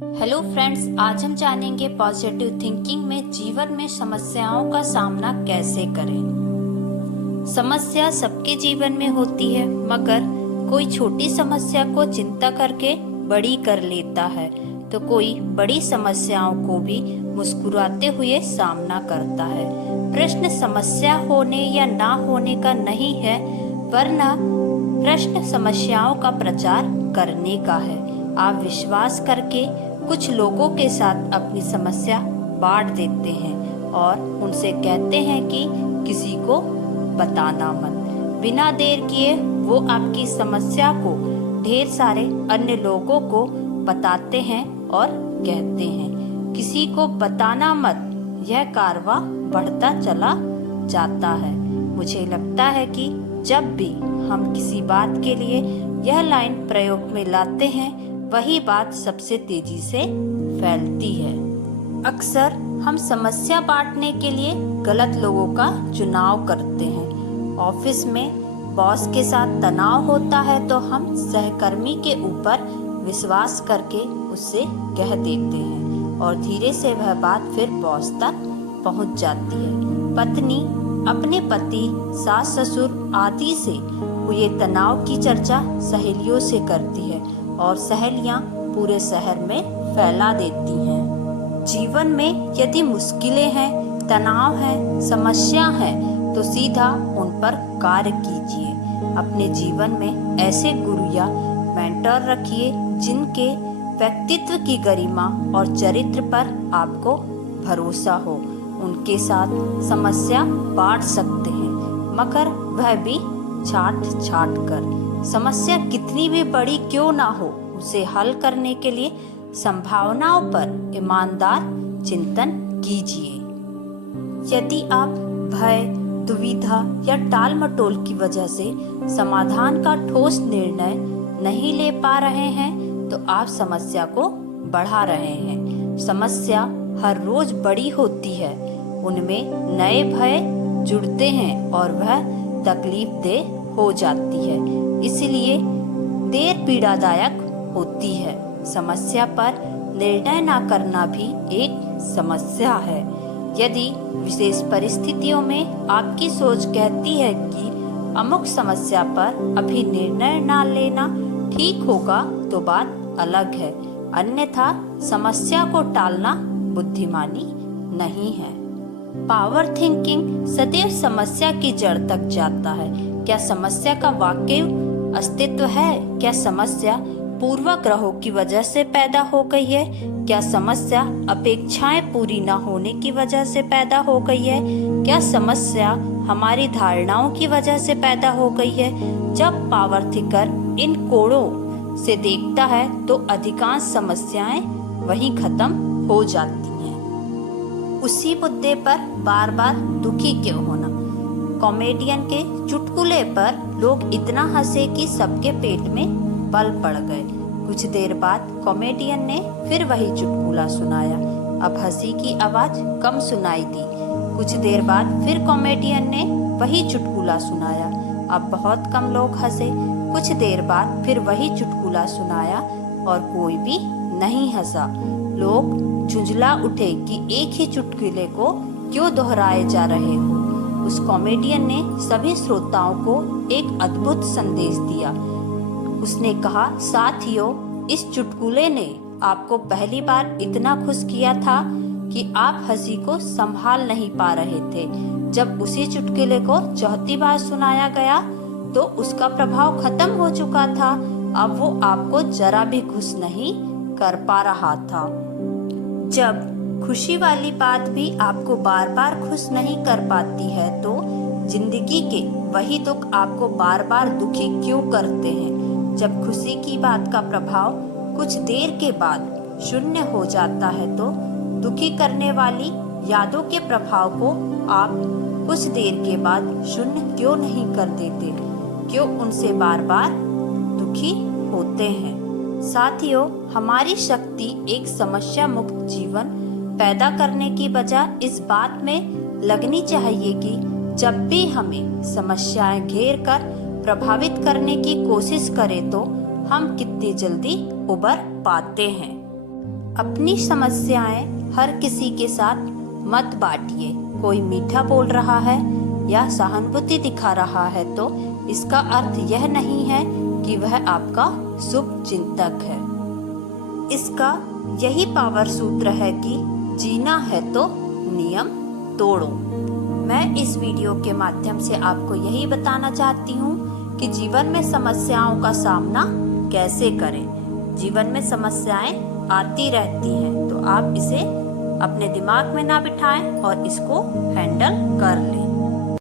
Hello friends, आज हम जानेंगे पॉजिटिव थिंकिंग में जीवन में समस्याओं का सामना कैसे करें। समस्या सबके जीवन में होती है, मगर कोई छोटी समस्या को चिंता करके बड़ी कर लेता है तो कोई बड़ी समस्याओं को भी मुस्कुराते हुए सामना करता है। प्रश्न समस्या होने या ना होने का नहीं है, वरना प्रश्न समस्याओं का प्रचार करने का है। आप विश्वास करके कुछ लोगों के साथ अपनी समस्या बांट देते हैं और उनसे कहते हैं कि किसी को बताना मत। बिना देर किए वो आपकी समस्या को ढेर सारे अन्य लोगों को बताते हैं और कहते हैं किसी को बताना मत। यह कारवा बढ़ता चला जाता है। मुझे लगता है कि जब भी हम किसी बात के लिए यह लाइन प्रयोग में लाते हैं, वही बात सबसे तेजी से फैलती है। अक्सर हम समस्या बांटने के लिए गलत लोगों का चुनाव करते हैं। ऑफिस में बॉस के साथ तनाव होता है तो हम सहकर्मी के ऊपर विश्वास करके उससे कह देते हैं और धीरे से वह बात फिर बॉस तक पहुंच जाती है। पत्नी अपने पति, सास ससुर आदि से हुए तनाव की चर्चा सहेलियों से करती है और सहेलियां पूरे शहर में फैला देती हैं। जीवन में यदि मुश्किलें हैं, तनाव है, समस्या है तो सीधा उन पर कार्य कीजिए। अपने जीवन में ऐसे गुरु या मेंटर रखिए जिनके व्यक्तित्व की गरिमा और चरित्र पर आपको भरोसा हो। उनके साथ समस्या बांट सकते हैं, मगर वह भी छाट छाट कर। समस्या कितनी भी बड़ी क्यों ना हो, उसे हल करने के लिए संभावनाओं पर ईमानदार चिंतन कीजिए। यदि आप भय, दुविधा या टाल मटोल की वजह से समाधान का ठोस निर्णय नहीं ले पा रहे हैं तो आप समस्या को बढ़ा रहे हैं। समस्या हर रोज बड़ी होती है, उनमें नए भय जुड़ते हैं और वह तकलीफ देह हो जाती है, इसलिए देर पीड़ादायक होती है। समस्या पर निर्णय न करना भी एक समस्या है। यदि विशेष परिस्थितियों में आपकी सोच कहती है कि अमुक समस्या पर अभी निर्णय न लेना ठीक होगा तो बात अलग है, अन्यथा समस्या को टालना बुद्धिमानी नहीं है। पावर थिंकिंग सदैव समस्या की जड़ तक जाता है। क्या समस्या का वाकई अस्तित्व है? क्या समस्या पूर्वाग्रहों की वजह से पैदा हो गई है? क्या समस्या अपेक्षाएं पूरी न होने की वजह से पैदा हो गई है? क्या समस्या हमारी धारणाओं की वजह से पैदा हो गई है? जब पावर थिंकर इन कोणों से देखता है तो अधिकांश समस्याएं वहीं खत्म हो जाती हैं। उसी मुद्दे पर बार बार दुखी क्यों होना? कॉमेडियन के चुटकुले पर लोग इतना हंसे कि सबके पेट में बल पड़ गए। कुछ देर बाद कॉमेडियन ने फिर वही चुटकुला सुनाया। अब हंसी की आवाज कम सुनाई दी। कुछ देर बाद फिर कॉमेडियन ने वही चुटकुला सुनाया। अब बहुत कम लोग हंसे। कुछ देर बाद फिर वही चुटकुला सुनाया और कोई भी नहीं हंसा। लोग झुंझला उठे कि एक ही चुटकुले को क्यों दोहराए जा रहे हो। उस कॉमेडियन ने सभी श्रोताओं को एक अद्भुत संदेश दिया। उसने कहा, साथियों, इस चुटकुले ने आपको पहली बार इतना खुश किया था कि आप हंसी को संभाल नहीं पा रहे थे। जब उसी चुटकुले को चौथी बार सुनाया गया तो उसका प्रभाव खत्म हो चुका था। अब वो आपको जरा भी खुश नहीं कर पा रहा था। जब खुशी वाली बात भी आपको बार बार खुश नहीं कर पाती है तो जिंदगी के वही दुख आपको बार बार दुखी क्यों करते हैं? जब खुशी की बात का प्रभाव कुछ देर के बाद शून्य हो जाता है तो दुखी करने वाली यादों के प्रभाव को आप कुछ देर के बाद शून्य क्यों नहीं कर देते? क्यों उनसे बार बार दुखी होते हैं? साथियों, हमारी शक्ति एक समस्या मुक्त जीवन पैदा करने की बजाय इस बात में लगनी चाहिए कि जब भी हमें समस्याएं घेर कर प्रभावित करने की कोशिश करें तो हम कितनी जल्दी उबर पाते हैं। अपनी समस्याएं हर किसी के साथ मत बांटिए। कोई मीठा बोल रहा है या सहानुभूति दिखा रहा है तो इसका अर्थ यह नहीं है कि वह आपका शुभ चिंतक है। इसका यही पावर सूत्र है कि जीना है तो नियम तोड़ो। मैं इस वीडियो के माध्यम से आपको यही बताना चाहती हूँ कि जीवन में समस्याओं का सामना कैसे करें। जीवन में समस्याएं आती रहती हैं तो आप इसे अपने दिमाग में ना बिठाएं और इसको हैंडल कर लें।